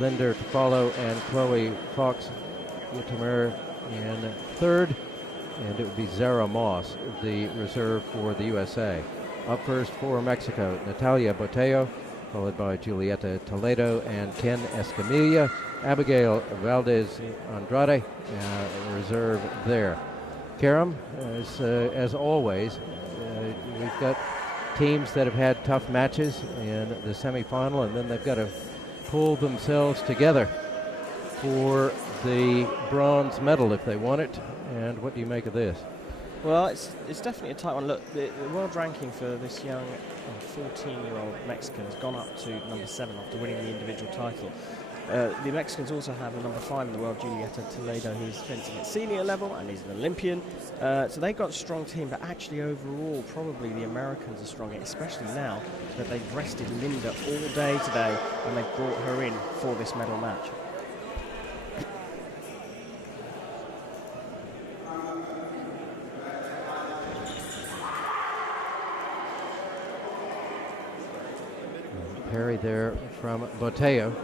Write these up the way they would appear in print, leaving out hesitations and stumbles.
Linder to follow, and Chloe Fox Utimer in third. And it would be Zara Moss, the reserve for the USA. Up first for Mexico, Natalia Boteo, followed by Julieta Toledo and Ken Escamilla. Abigail Valdez Andrade, reserve there. Karam, as always, we've got teams that have had tough matches in the semifinal, and then they've got to pull themselves together for the bronze medal if they want it. And what do you make of this? Well, it's definitely a tight one. Look, the world ranking for this young 14-year-old Mexican has gone up to number 7 after winning the individual title. The Mexicans also have the number 5 in the world, Julieta Toledo, who's fencing at senior level and is an Olympian. So they've got a strong team, but actually overall, probably the Americans are stronger, especially now that they've rested Linda all day today and they've brought her in for this medal match. Parry there from Boteo.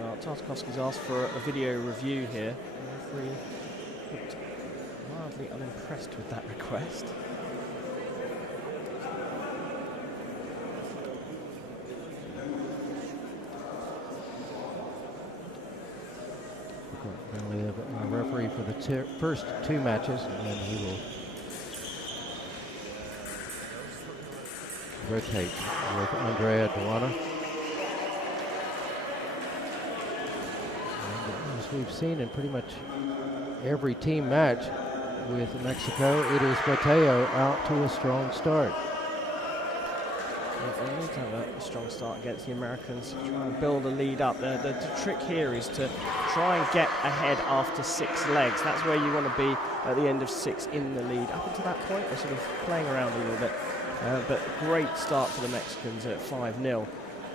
Well, Tartakovsky's asked for a video review here. The referee looked mildly unimpressed with that request. We have a referee for the first 2 matches, and then he will rotate with Andrea Duana. And as we've seen in pretty much every team match with Mexico, it is Boteo out to a strong start. They need to have a strong start against the Americans, try and build a lead up. The trick here is to try and get ahead after 6 legs. That's where you want to be at the end of 6 in the lead. Up until that point, they're sort of playing around a little bit. But great start for the Mexicans at 5-0.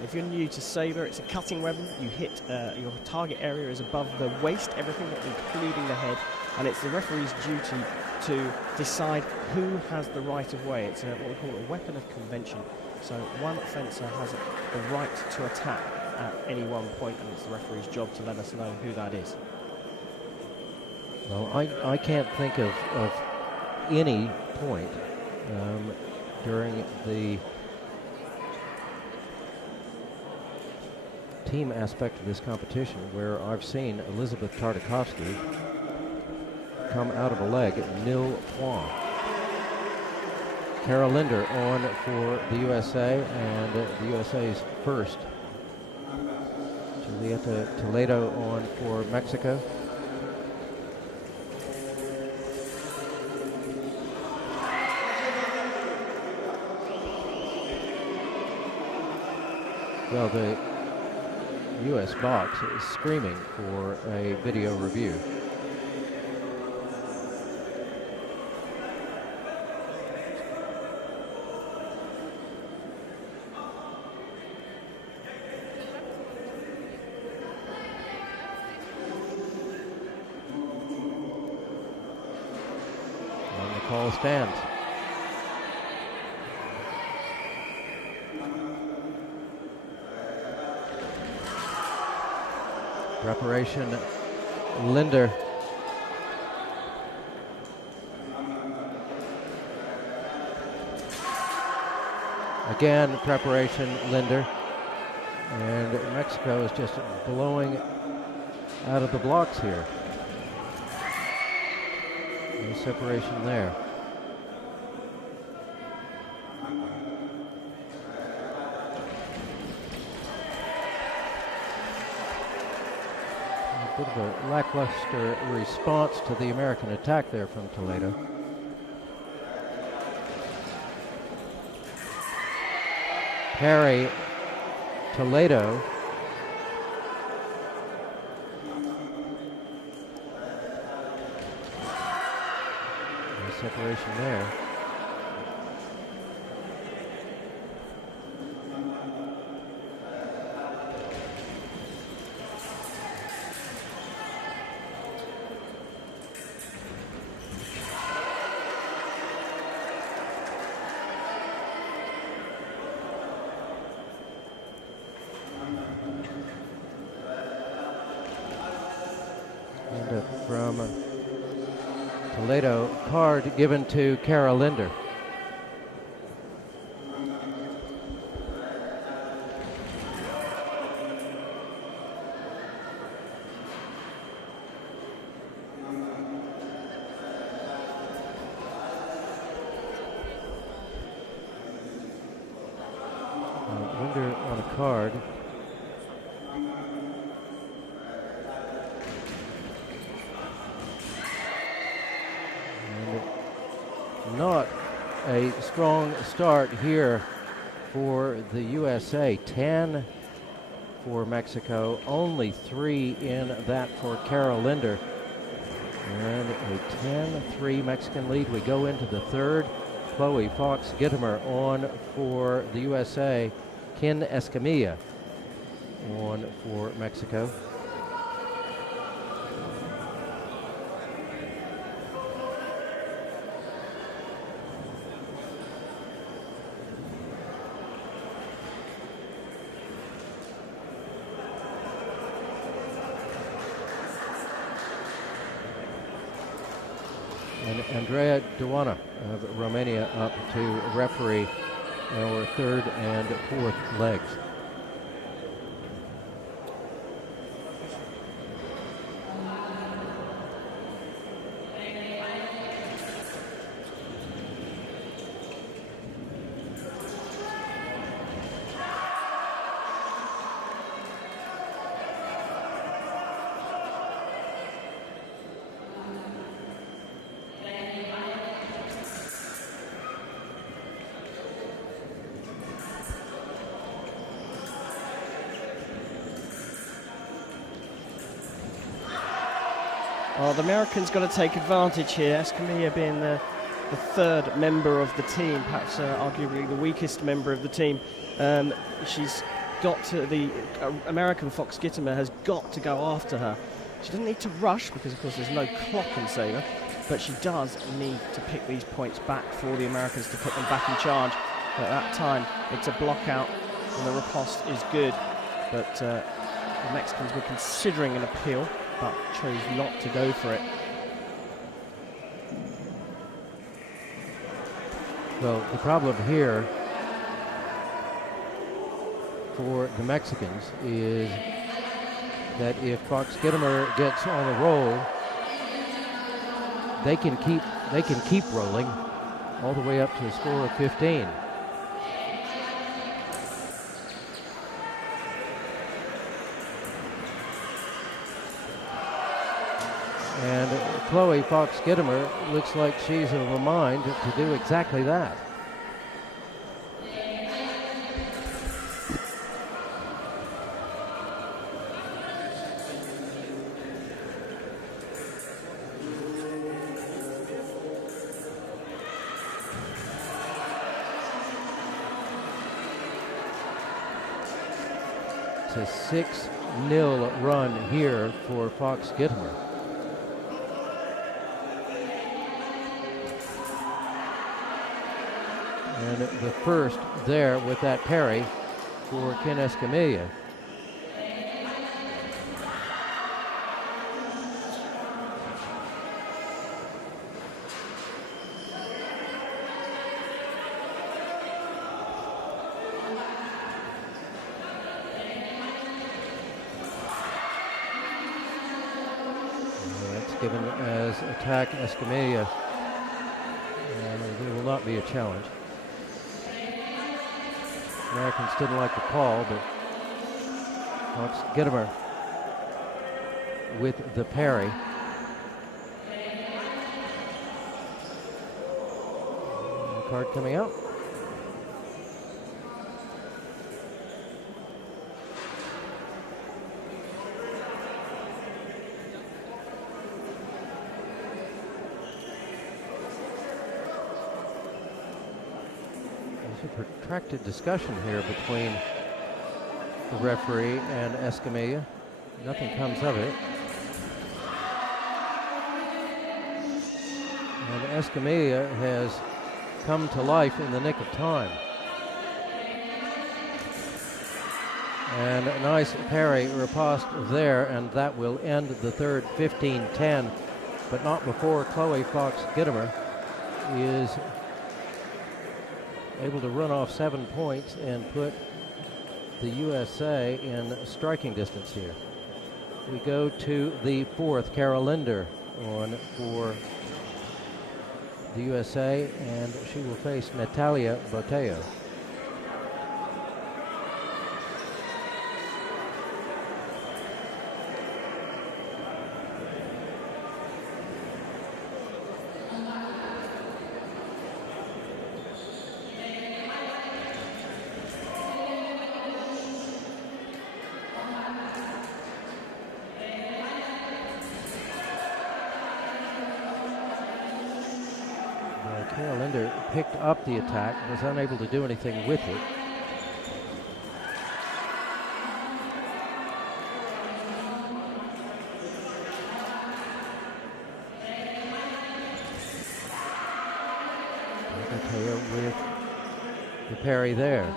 If you're new to Sabre, it's a cutting weapon. You hit, your target area is above the waist, everything including the head, and it's the referee's duty to decide who has the right of way. It's what we call a weapon of convention. So one fencer has the right to attack at any one point, and it's the referee's job to let us know who that is. Well, I can't think of any point during the team aspect of this competition where I've seen Elizabeth Tartakovsky come out of a leg at nil point. Kara Linder on for the USA, and the USA's first. Julieta Toledo on for Mexico. Well, the U.S. box is screaming for a video review. And the call stands. Preparation, Linder. Again, preparation, Linder. And Mexico is just blowing out of the blocks here. No separation there. A bit of a lackluster response to the American attack there from Toledo. Parry, Toledo. No separation there. And from Toledo, card given to Kara Linder. Linder on a card. Not a strong start here for the USA. 10 for Mexico, only 3 in that for Kara Linder. And a 10-3 Mexican lead. We go into the third. Chloe Fox Gittimer on for the USA. Ken Escamilla on for Mexico. And Andrea Duana of Romania up to referee our third and fourth legs. Well, the Americans got to take advantage here. Escamilla being the third member of the team, perhaps arguably the weakest member of the team. She's got to, the American Fox Gittimer has got to go after her. She doesn't need to rush because, of course, there's no clock in Sabre, but she does need to pick these points back for the Americans to put them back in charge. At that time, it's a block out, and the riposte is good. But the Mexicans were considering an appeal, but chose not to go for it. Well, the problem here for the Mexicans is that if Fox Gittimer gets on a roll, they can keep rolling all the way up to a score of 15. And Chloe Fox Gittimer looks like she's of a mind to do exactly that. It's a 6-0 run here for Fox Gittimer. And the first there with that parry for Ken Escamilla. That's given as attack Escamilla. There will not be a challenge. Americans didn't like the call, but Fox Gittimer with the parry. Card coming out. Protracted discussion here between the referee and Escamilla. Nothing comes of it. And Escamilla has come to life in the nick of time. And a nice parry riposte there, and that will end the third 15-10, but not before Chloe Fox-Gittimer is able to run off 7 points and put the USA in striking distance here. We go to the fourth, Kara Linder on for the USA, and she will face Natalia Boteo. Kara Linder picked up the attack, was unable to do anything with it. Boteo with the parry there.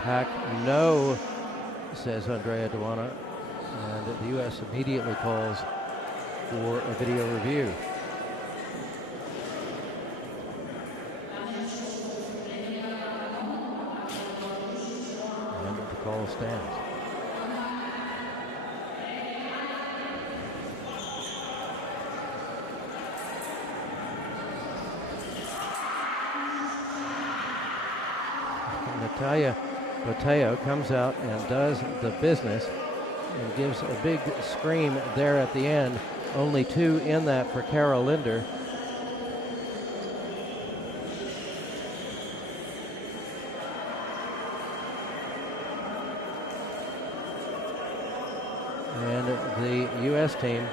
Attack no, says Andrea Duana, and the U.S. immediately calls for a video review. And the call stands. Natalia Boteo comes out and does the business and gives a big scream there at the end. Only 2 in that for Kara Linder. And the U.S. team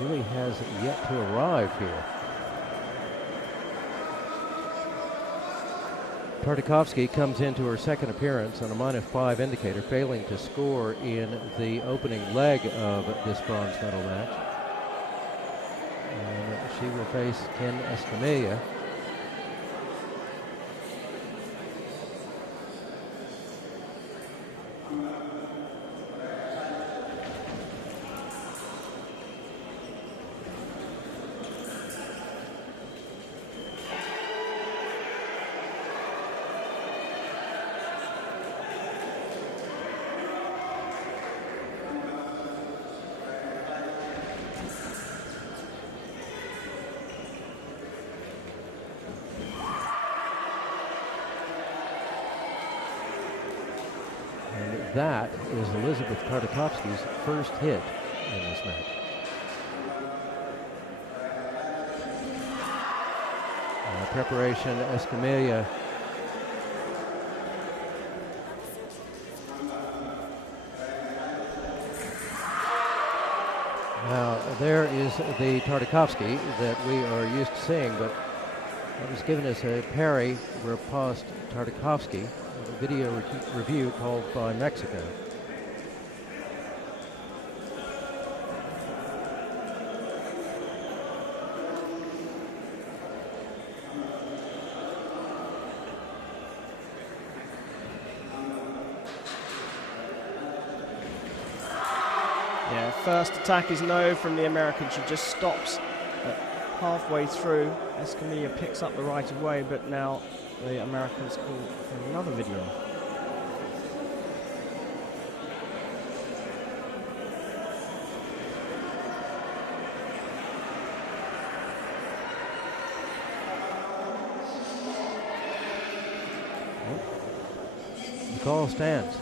really has yet to arrive here. Tartakovsky comes into her second appearance on a -5 indicator, failing to score in the opening leg of this bronze medal match. And she will face Ken Escamilla. That is Elizabeth Tartakovsky's first hit in this match. Preparation, Escamilla. Now, there is the Tartakovsky that we are used to seeing, but it was given as a parry riposte Tartakovsky. A video review called by Mexico. Yeah, first attack is no from the American. She just stops halfway through. Escamilla picks up the right of way, but now the Americans call for another video. The call stands.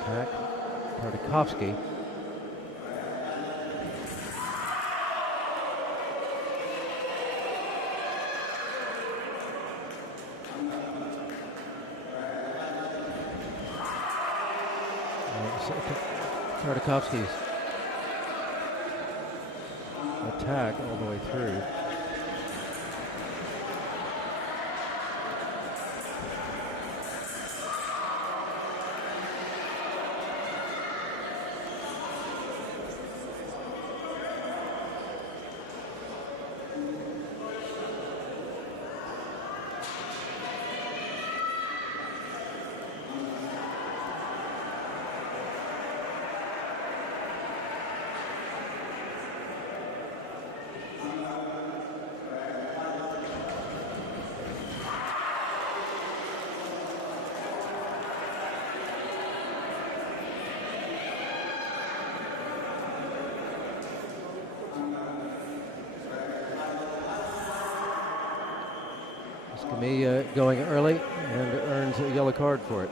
Attack. Tartakovsky. Tartakovsky's attack all the way through. Esgrima going early and earns a yellow card for it.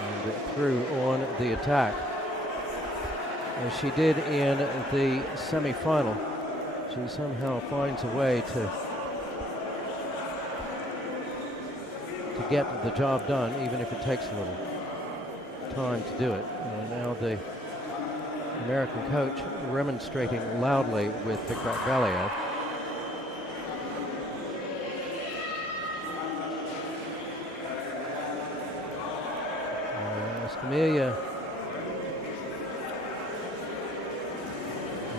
And through on the attack, as she did in the semi-final. She somehow finds a way to get the job done, even if it takes a little time to do it. And now the American coach remonstrating loudly with Valio. Esgrima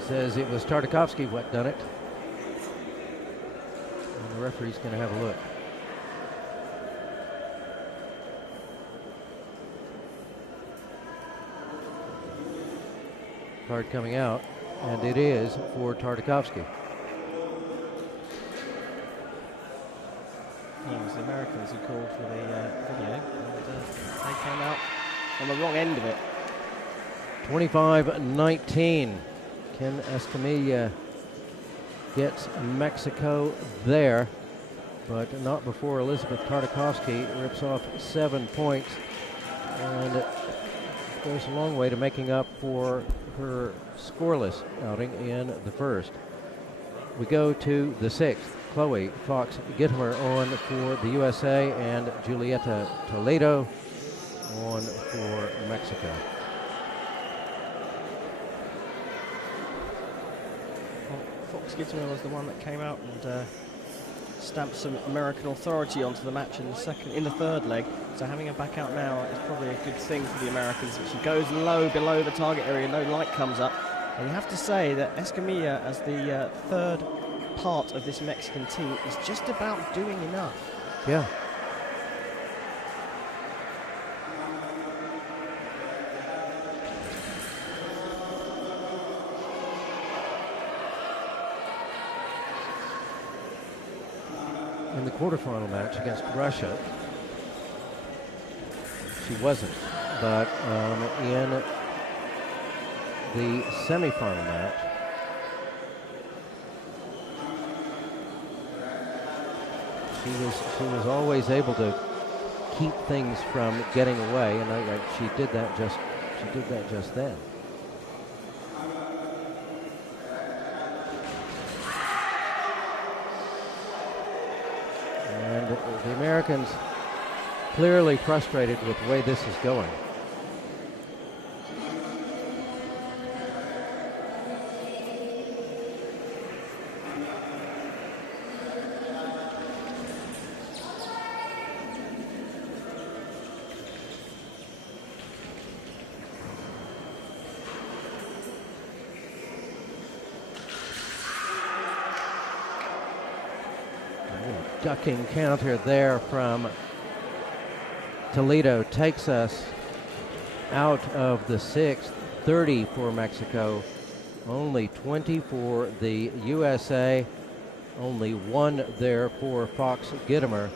says it was Tartakovsky what done it. And the referee's going to have a look. Card coming out, and it is for Tartakovsky. It was the Americans who called for the video, and they came out on the wrong end of it. 25-19. Can Esgrima gets Mexico there, but not before Elizabeth Tartakovsky rips off 7 points and goes a long way to making up for her scoreless outing in the first. We go to the sixth. Chloe Fox Gittimer on for the USA and Julieta Toledo on for Mexico. Well, Fox Gittimer was the one that came out and stamped some American authority onto the match in the third leg. So having her back out now is probably a good thing for the Americans. But she goes low below the target area, no light comes up. And you have to say that Esgrima, as the third part of this Mexican team, is just about doing enough. Yeah. In the quarterfinal match against Russia, she wasn't, but in the semifinal match, she was always able to keep things from getting away, and she did that just then. And the Americans clearly frustrated with the way this is going. Ducking counter there from Toledo takes us out of the sixth. 30 for Mexico, only 20 for the USA, only 1 there for Fox Gittimer.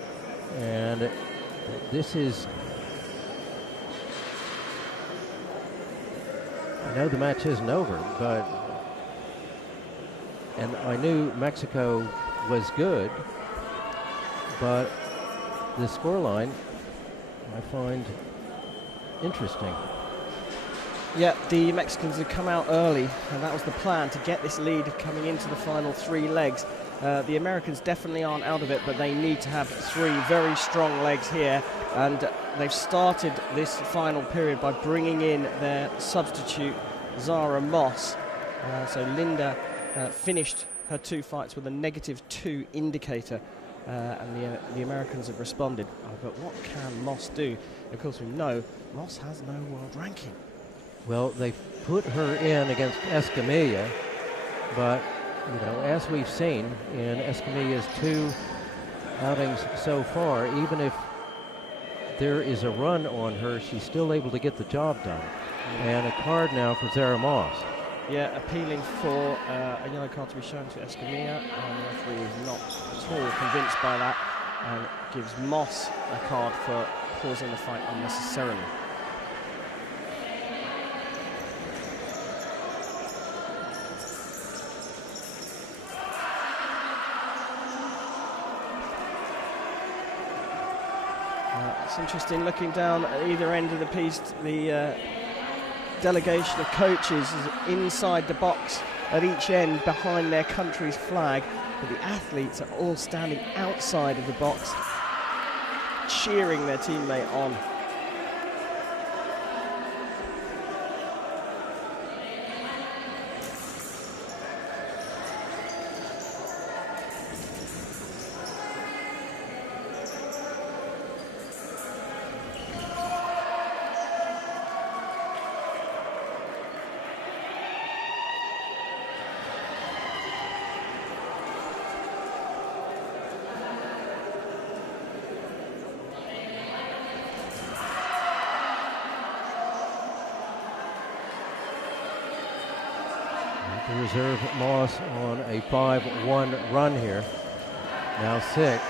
And this is, I know the match isn't over, but, and I knew Mexico was good, but the scoreline I find interesting. Yeah, the Mexicans had come out early, and that was the plan, to get this lead coming into the final 3 legs. The Americans definitely aren't out of it, but they need to have 3 very strong legs here. And they've started this final period by bringing in their substitute, Zara Moss. So Linda finished her 2 fights with a -2 indicator, and the Americans have responded. But what can Moss do? Of course, we know Moss has no world ranking. Well, they put her in against Escamilla, but you know, as we've seen in Escamilla's 2 outings so far, even if there is a run on her, she's still able to get the job done. And a card now for Zara Moss. Yeah, appealing for a yellow card to be shown to Escamilla, and the referee is not at all convinced by that and gives Moss a card for pausing the fight unnecessarily. It's interesting looking down at either end of the piece. The delegation of coaches is inside the box at each end behind their country's flag, but the athletes are all standing outside of the box cheering their teammate on. To reserve Moss on a 5-1 run here. Now 6.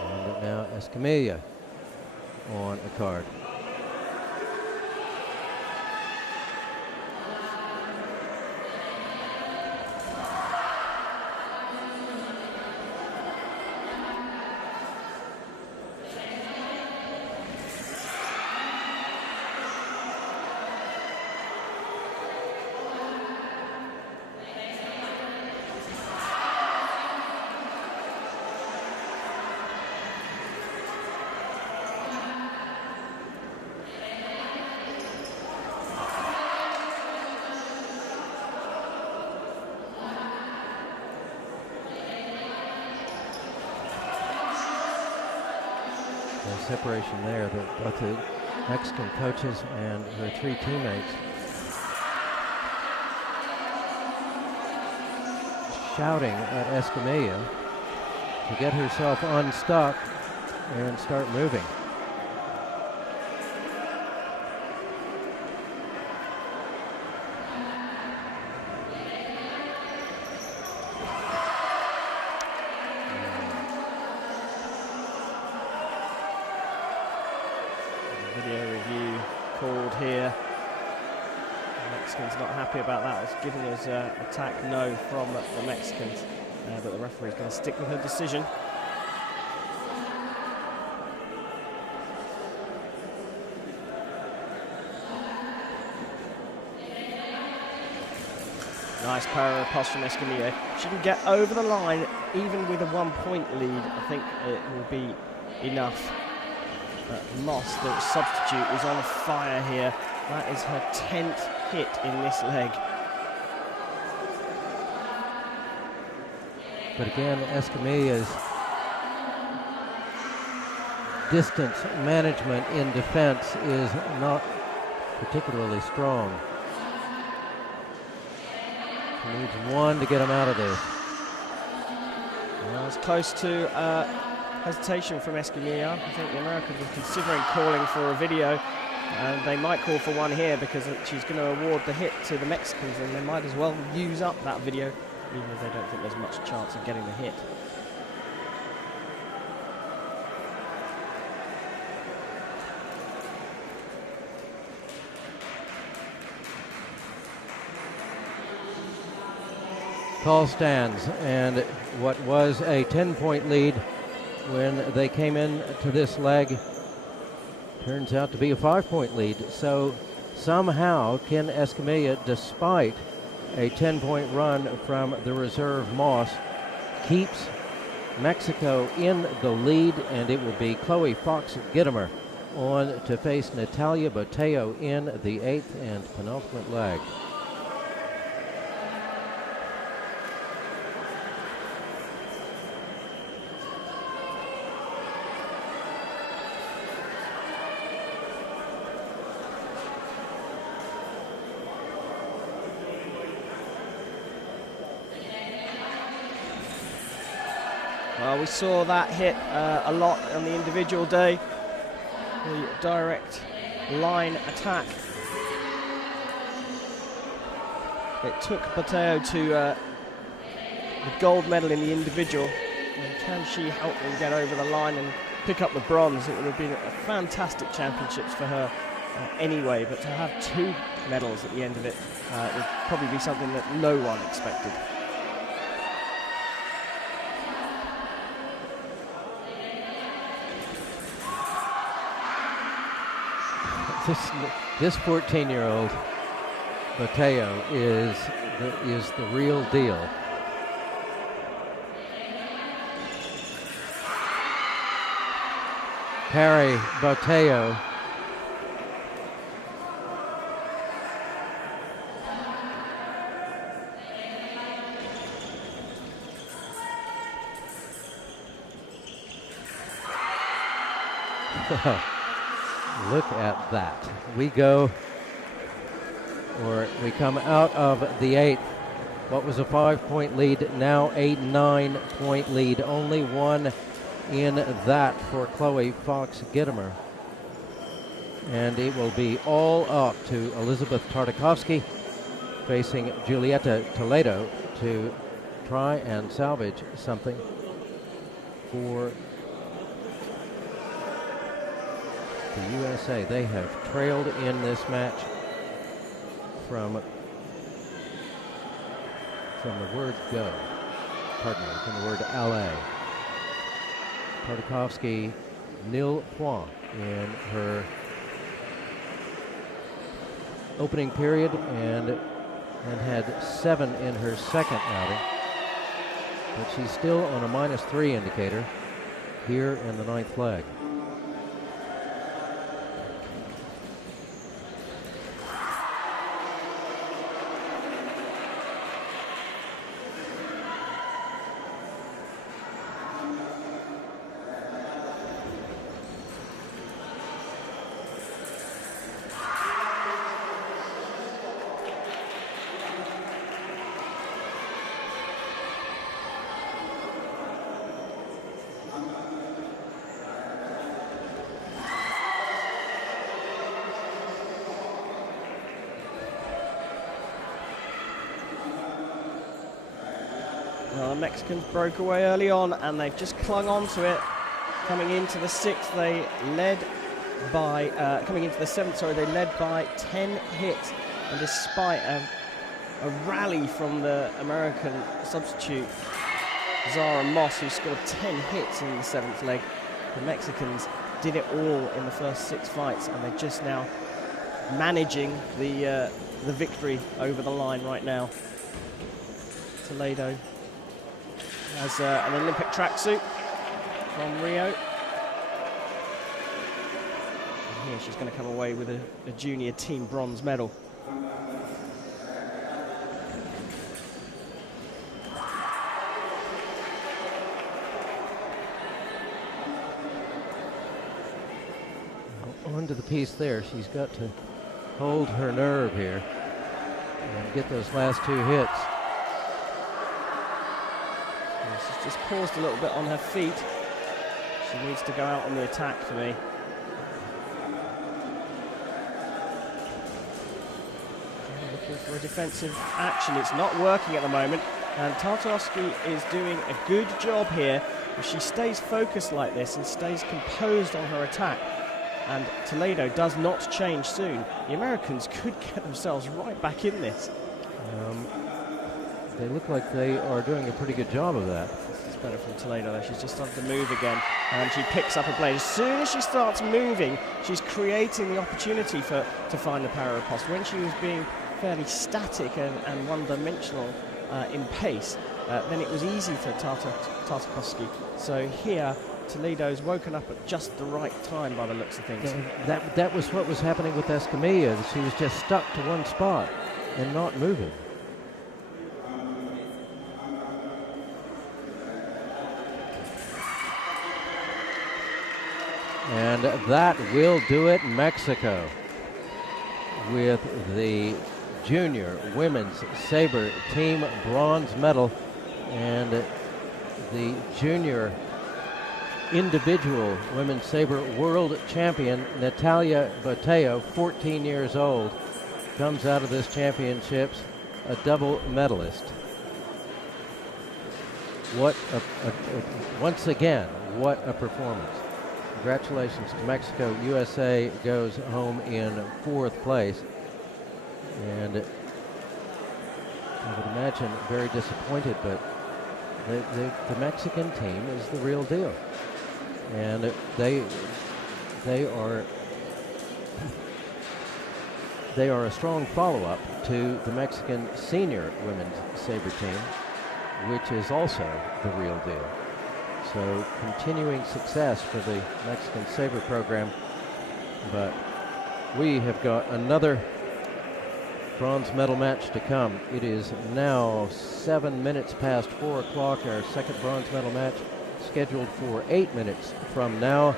And now Escamilla on a card. Separation there, both the Mexican coaches and her 3 teammates shouting at Escamilla to get herself unstuck and start moving. Video review called here. The Mexicans not happy about that. It's giving us attack no from the Mexicans, but the referee is going to stick with her decision. Nice power riposte from Escamilla. She can get over the line even with a 1-point lead. I think it will be enough. Moss, the substitute, is on fire here. That is her 10th hit in this leg. But again, Escamilla's distance management in defense is not particularly strong. She needs 1 to get him out of this. Well, it's close to hesitation from Escamilla. I think the Americans are considering calling for a video, and they might call for one here because she's going to award the hit to the Mexicans, and they might as well use up that video, even if they don't think there's much chance of getting the hit. Call stands, and what was a 10-point lead when they came in to this leg Turns out to be a 5-point lead. So somehow Ken Escamilla, despite a 10-point run from the reserve Moss, keeps Mexico in the lead, and it will be Chloe Fox-Gittimer on to face Natalia Boteo in the 8th and penultimate leg. Well, we saw that hit a lot on the individual day. The direct line attack. It took Boteo to the gold medal in the individual. And can she help them get over the line and pick up the bronze? It would have been a fantastic championships for her anyway, but to have 2 medals at the end of it would probably be something that no one expected. This 14-year-old Boteo is the real deal. Parry Boteo. Look at that. We go, or we come out of the 8th. What was a 5-point lead, now a 9-point lead. Only one in that for Chloe Fox-Gittimer. And it will be all up to Elizabeth Tartakovsky facing Julieta Toledo to try and salvage something for the USA. They have trailed in this match from the word go. Pardon me, from the word aller. Tartakovsky, nil point in her opening period and had 7 in her second outing. But she's still on a -3 indicator here in the 9th leg. Well, the Mexicans broke away early on, and they've just clung on to it. Coming into the 6th, they led by, coming into the 7th, sorry, they led by 10 hits. And despite a rally from the American substitute, Zara Moss, who scored 10 hits in the 7th leg, the Mexicans did it all in the first 6 fights, and they're just now managing the victory over the line right now. Toledo has an Olympic tracksuit from Rio. And here she's going to come away with a junior team bronze medal. On to the piece there. She's got to hold her nerve here and get those last 2 hits. She's just paused a little bit on her feet. She needs to go out on the attack for me. Looking for a defensive action. It's not working at the moment. And Tartakovsky is doing a good job here. If she stays focused like this and stays composed on her attack, and Toledo does not change soon, the Americans could get themselves right back in this. They look like they are doing a pretty good job of that. It's better from Toledo though. She's just started to move again, and she picks up a blade. As soon as she starts moving, she's creating the opportunity to find the parry riposte. When she was being fairly static and one-dimensional in pace, then it was easy for Tartakovsky. So here, Toledo's woken up at just the right time by the looks of things. That was what was happening with Esgrima. She was just stuck to one spot and not moving. And that will do it. Mexico with the junior women's saber team bronze medal, and the junior individual women's saber world champion Natalia Boteo, 14 years old, comes out of this championships a double medalist. Once again, what a performance. Congratulations to Mexico. USA goes home in 4th place. And I would imagine very disappointed, but the Mexican team is the real deal. And they are a strong follow-up to the Mexican senior women's saber team, which is also the real deal. So continuing success for the Mexican saber program, but we have got another bronze medal match to come. It is now 7 minutes past 4 o'clock. Our second bronze medal match scheduled for 8 minutes from now,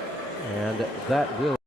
and that will